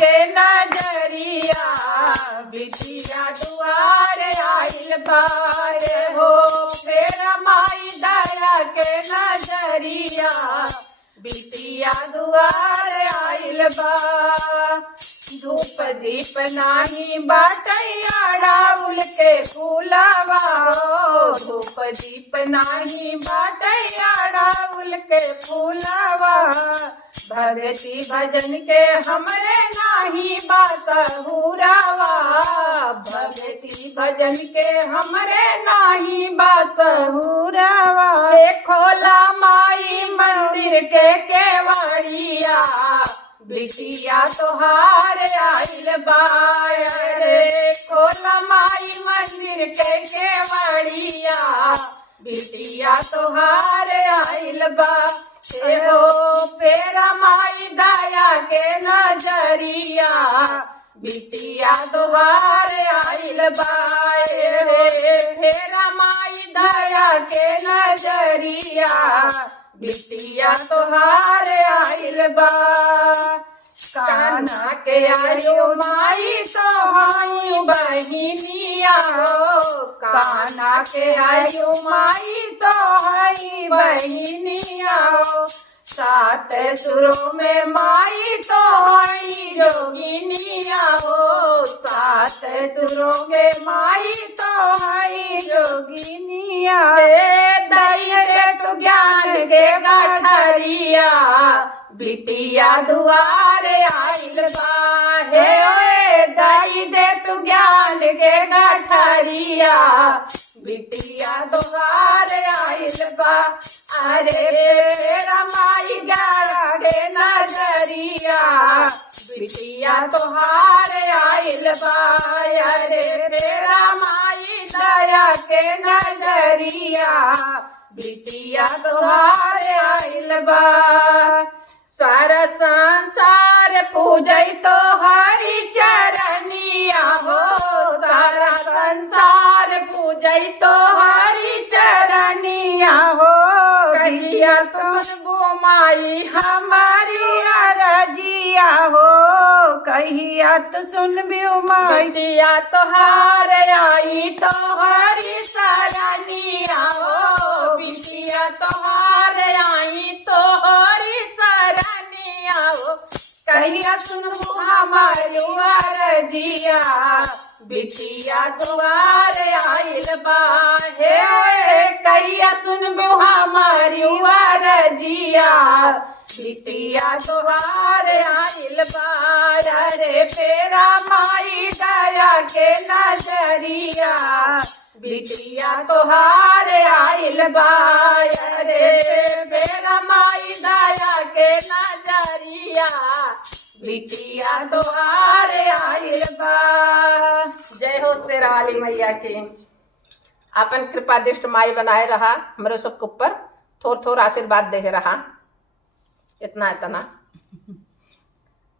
के नजरिया बिटिया दुआर आइल बार हो। फेर माई दया के नजरिया बिटिया दुआर आइल बा। धूप दीप नाही बाटैया डाउल के फूलवा धूप दीप नाही बाटैया डाउल के फूलवा। भगती भजन के हमरे नाही बासहुरवा भगती भजन के हमरे नाही बासहुरवा। खोला माई मंदिर के केवड़िया बिटिया तोहार आइल बा। खोला माई मंदिर के केवड़िया बिटिया तोहार आइल बा। फेरा माई दया के नजरिया बिटिया तोहार आइल बा। फेरा माई दया के नजरिया बिटिया तोहार आइल बा। कान्हा के आयो माई तोहाई बहिनिया हो कान्हा के आयो माई तोहाई बहिनिया हो। सात सुरों में माई तोहाई जोगिनिया हो सात सुरों में माई तोहाई जोगिनिया। दई तू ज्ञान के गठरिया बिटिया दुआर आइल बा। हे दई दे तू ज्ञान के गठरिया बिटिया दुआर आइल बा। अरे रमाई गारा के नजरिया बिटिया तोहार आइल बा। अरे रमाई दया के नजरिया बिटिया तोहार आइल बा। सारा संसार पूजै तोहारी चरनिया हो सारा संसार पूजै तोहारी चरनिया हो। कहिया सुनबो माई हमारी अरजिया हो कहिया तो सुनबो माई बिटिया तोहार आई तोहारी सरनिया हो बिटिया तोहार आई तोहारी सरनिया हो। कहिया सुनबो हमारी अरजिया बिटिया तोहार आइल बा। हे कहिया सुनबो हमारी अरजिया बिटिया तोहार आइल बा। रे फेरा माई दया के नजरिया बिटिया तोहार आइल बा। रे फेरा माई दया के नजरिया बिटिया तोहार आइल बा। जय हो शेरा वाली मैया की। अपन कृपा दृष्टि माई बनाए रहा हमरे सबके ऊपर थोड़ थोड़ आशीर्वाद दे रहा इतना इतना।